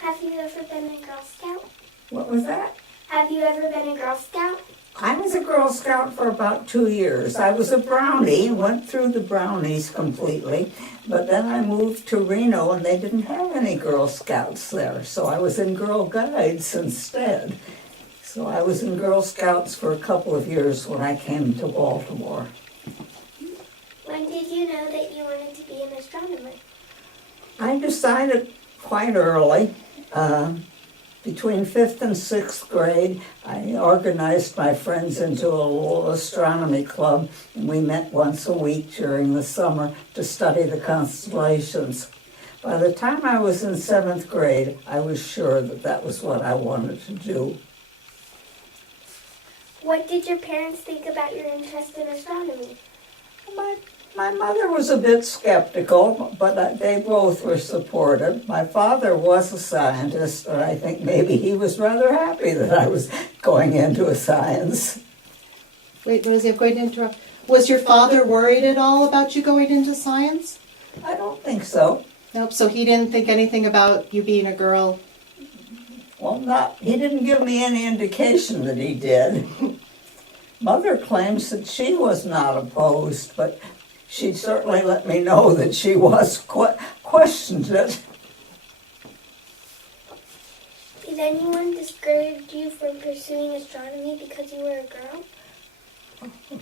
Have you ever been a Girl Scout? What was that? Have you ever been a Girl Scout? I was a Girl Scout for about 2 years. I was a Brownie, went through the Brownies completely, but then I moved to Reno and they didn't have any Girl Scouts there, so I was in Girl Guides instead. So I was in Girl Scouts for a couple of years when I came to Baltimore. When did you know that you wanted to be an astronomer? I decided quite early. Between 5th and 6th grade, I organized my friends into a little astronomy club, and we met once a week during the summer to study the constellations. By the time I was in 7th grade, I was sure that that was what I wanted to do. What did your parents think about your interest in astronomy? My mother was a bit skeptical, but they both were supportive. My father was a scientist, and I think maybe he was rather happy that I was going into a science. Wait, Rosie, I'm going to interrupt. Was your father worried at all about you going into science? I don't think so. Nope, so he didn't think anything about you being a girl? Well, he didn't give me any indication that he did. Mother claims that she was not opposed, but she certainly let me know that she was questioned it. Did anyone discourage you from pursuing astronomy because you were a girl?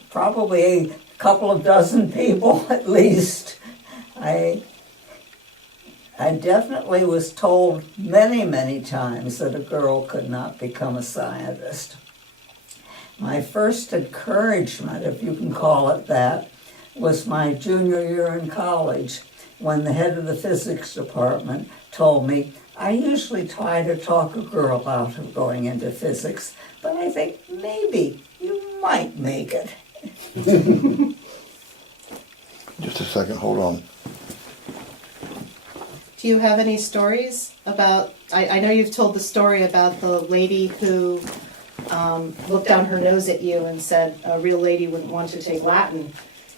Probably a couple of dozen people at least. I definitely was told many, many times that a girl could not become a scientist. My first encouragement, if you can call it that, was my junior year in college, when the head of the physics department told me, I usually try to talk a girl out of going into physics, but I think maybe you might make it. Just a second, hold on. Do you have any stories about, I know you've told the story about the lady who looked down her nose at you and said a real lady wouldn't want to take Latin.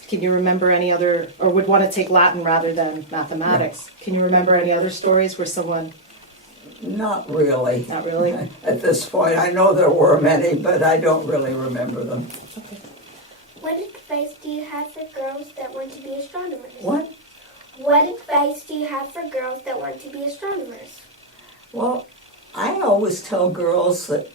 Can you remember any other, or would want to take Latin rather than mathematics? No. Can you remember any other stories where someone... Not really. Not really? At this point, I know there were many, but I don't really remember them. Okay. What advice do you have for girls that want to be astronomers? What? What advice do you have for girls that want to be astronomers? Well, I always tell girls that,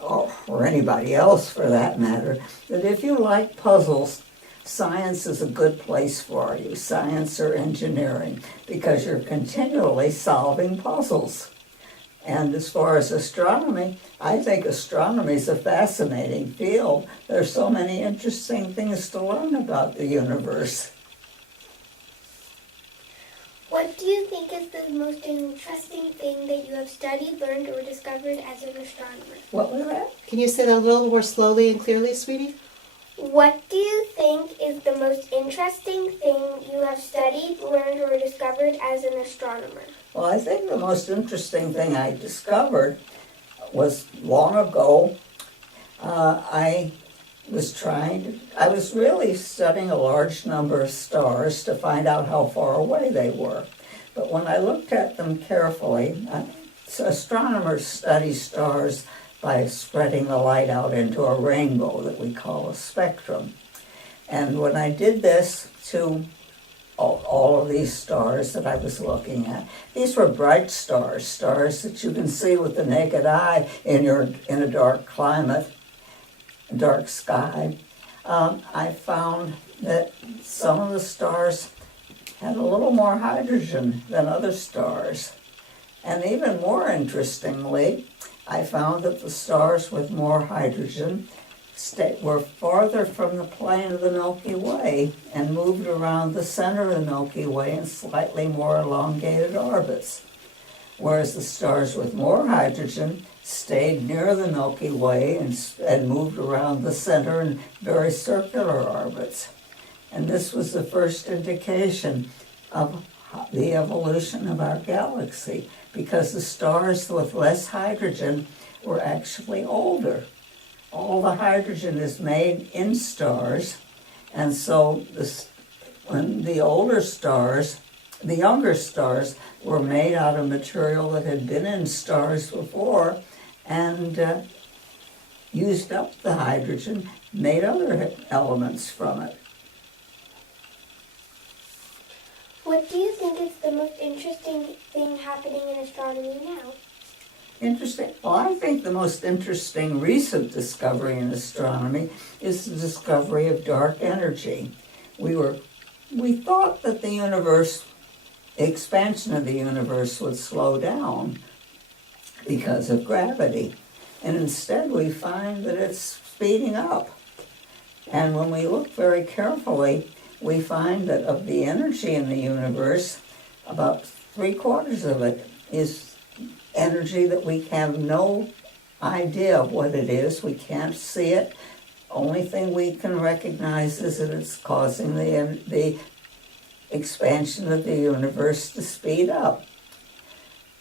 or anybody else for that matter, that if you like puzzles, science is a good place for you, science or engineering, because you're continually solving puzzles. And as far as astronomy, I think astronomy is a fascinating field. There's so many interesting things to learn about the universe. What do you think is the most interesting thing that you have studied, learned, or discovered as an astronomer? What was that? Can you say that a little more slowly and clearly, sweetie? What do you think is the most interesting thing you have studied, learned, or discovered as an astronomer? Well, I think the most interesting thing I discovered was long ago. I was really studying a large number of stars to find out how far away they were. But when I looked at them carefully, astronomers study stars by spreading the light out into a rainbow that we call a spectrum. And when I did this to all of these stars that I was looking at, these were bright stars, stars that you can see with the naked eye in a dark climate, dark sky. I found that some of the stars had a little more hydrogen than other stars. And even more interestingly, I found that the stars with more hydrogen were farther from the plane of the Milky Way and moved around the center of the Milky Way in slightly more elongated orbits, whereas the stars with more hydrogen stayed near the Milky Way and moved around the center in very circular orbits. And this was the first indication of the evolution of our galaxy, because the stars with less hydrogen were actually older. All the hydrogen is made in stars, and so when the older stars the younger stars were made out of material that had been in stars before and used up the hydrogen, made other elements from it. What do you think is the most interesting thing happening in astronomy now? Interesting. Well, I think the most interesting recent discovery in astronomy is the discovery of dark energy. We thought that the expansion of the universe would slow down because of gravity. And instead we find that it's speeding up. And when we look very carefully, we find that of the energy in the universe, about 3/4 of it is energy that we have no idea of what it is. We can't see it. Only thing we can recognize is that it's causing the expansion of the universe to speed up.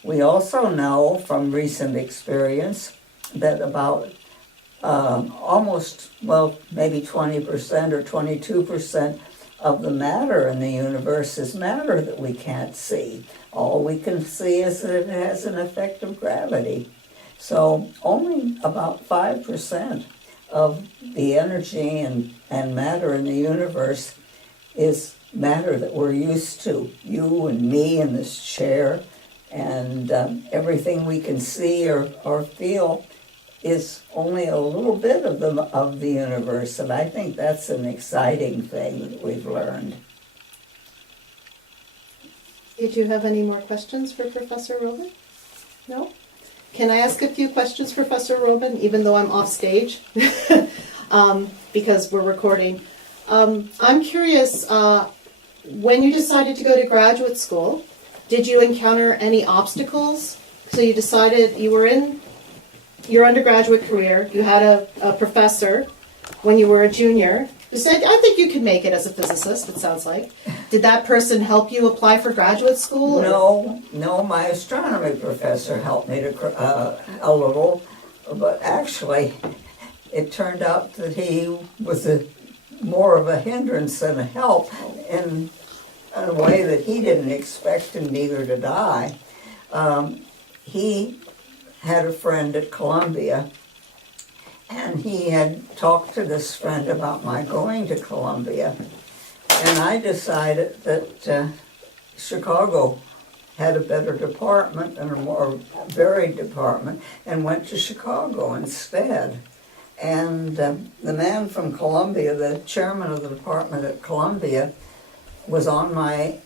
We also know from recent experience that about maybe 20% or 22% of the matter in the universe is matter that we can't see. All we can see is that it has an effect of gravity. So only about 5% of the energy and matter in the universe is matter that we're used to. You and me in this chair and everything we can see or feel is only a little bit of the universe, and I think that's an exciting thing that we've learned. Did you have any more questions for Professor Robin? No? Can I ask a few questions for Professor Robin, even though I'm off stage? Because we're recording. I'm curious, when you decided to go to graduate school, did you encounter any obstacles? So you decided you were in your undergraduate career, you had a professor when you were a junior who said, I think you can make it as a physicist, it sounds like. Did that person help you apply for graduate school? No, my astronomy professor helped me a little, but actually it turned out that he was more of a hindrance than a help in a way that he didn't expect, and neither did I. He had a friend at Columbia, and he had talked to this friend about my going to Columbia, and I decided that Chicago had a better department and a more varied department, and went to Chicago instead. And the man from Columbia, the chairman of the department at Columbia, was on my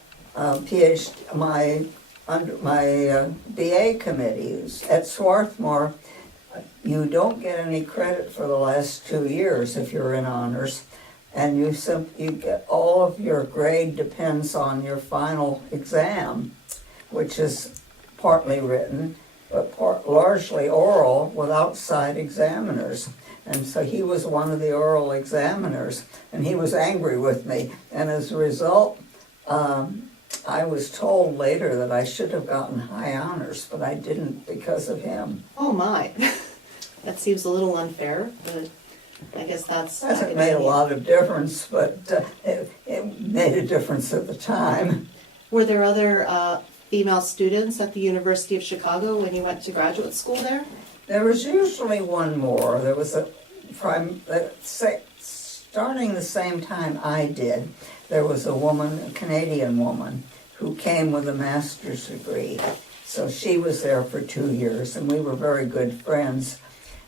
BA committee. At Swarthmore, you don't get any credit for the last 2 years if you're in honors, and you get all of your grade depends on your final exam, which is partly written, but largely oral with outside examiners. And so he was one of the oral examiners, and he was angry with me. And as a result, I was told later that I should have gotten high honors, but I didn't because of him. Oh my, that seems a little unfair, but I guess that's... Hasn't made a lot of difference, but it made a difference at the time. Were there other female students at the University of Chicago when you went to graduate school there? There was usually one more. There was starting the same time I did, there was a woman, a Canadian woman, who came with a master's degree. So she was there for 2 years, and we were very good friends.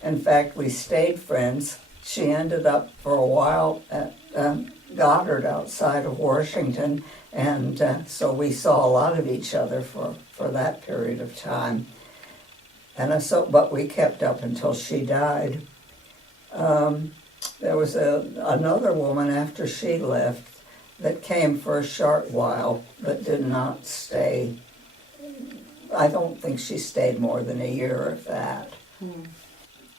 In fact, we stayed friends. She ended up for a while at Goddard outside of Washington, and so we saw a lot of each other for that period of time. But we kept up until she died. There was another woman after she left that came for a short while, but did not stay. I don't think she stayed more than a year, if that.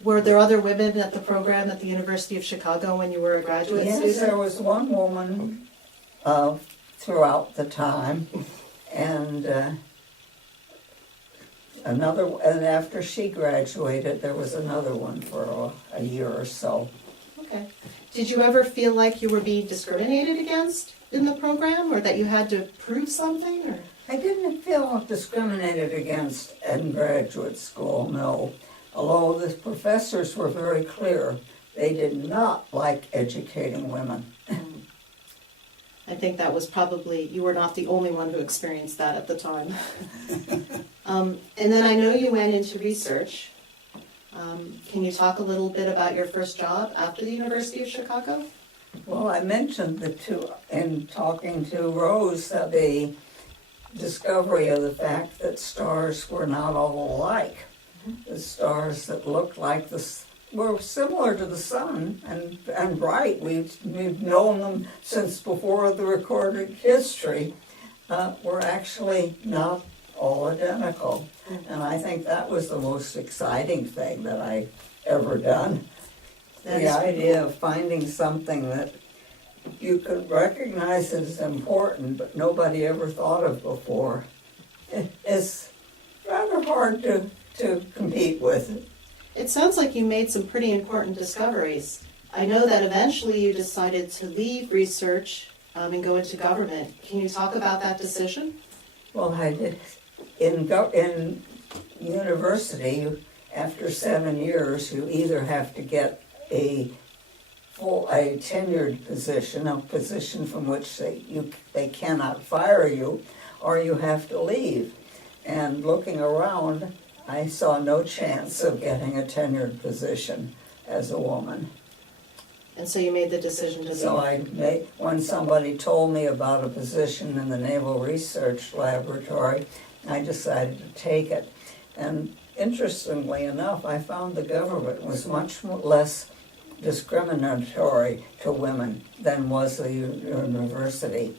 Were there other women at the program at the University of Chicago when you were a graduate student? Yes, there was one woman throughout the time, and and after she graduated, there was another one for a year or so. Okay. Did you ever feel like you were being discriminated against in the program, or that you had to prove something? Or I didn't feel discriminated against in graduate school, no. Although the professors were very clear, they did not like educating women. I think that was probably, you were not the only one who experienced that at the time. And then I know you went into research. Can you talk a little bit about your first job after the University of Chicago? Well, I mentioned in talking to Rose, the discovery of the fact that stars were not all alike. The stars that looked like this were similar to the sun and bright. We've known them since before the recorded history. Were actually not all identical. And I think that was the most exciting thing that I ever done. The idea of finding something that you could recognize as important, but nobody ever thought of before, is rather hard to compete with. It sounds like you made some pretty important discoveries. I know that eventually you decided to leave research and go into government. Can you talk about that decision? Well, I did. In university, after 7 years, you either have to get a tenured position, a position from which they cannot fire you, or you have to leave. And looking around, I saw no chance of getting a tenured position as a woman. And so you made the decision to leave. So when somebody told me about a position in the Naval Research Laboratory, I decided to take it. And interestingly enough, I found the government was much less discriminatory to women than was the university.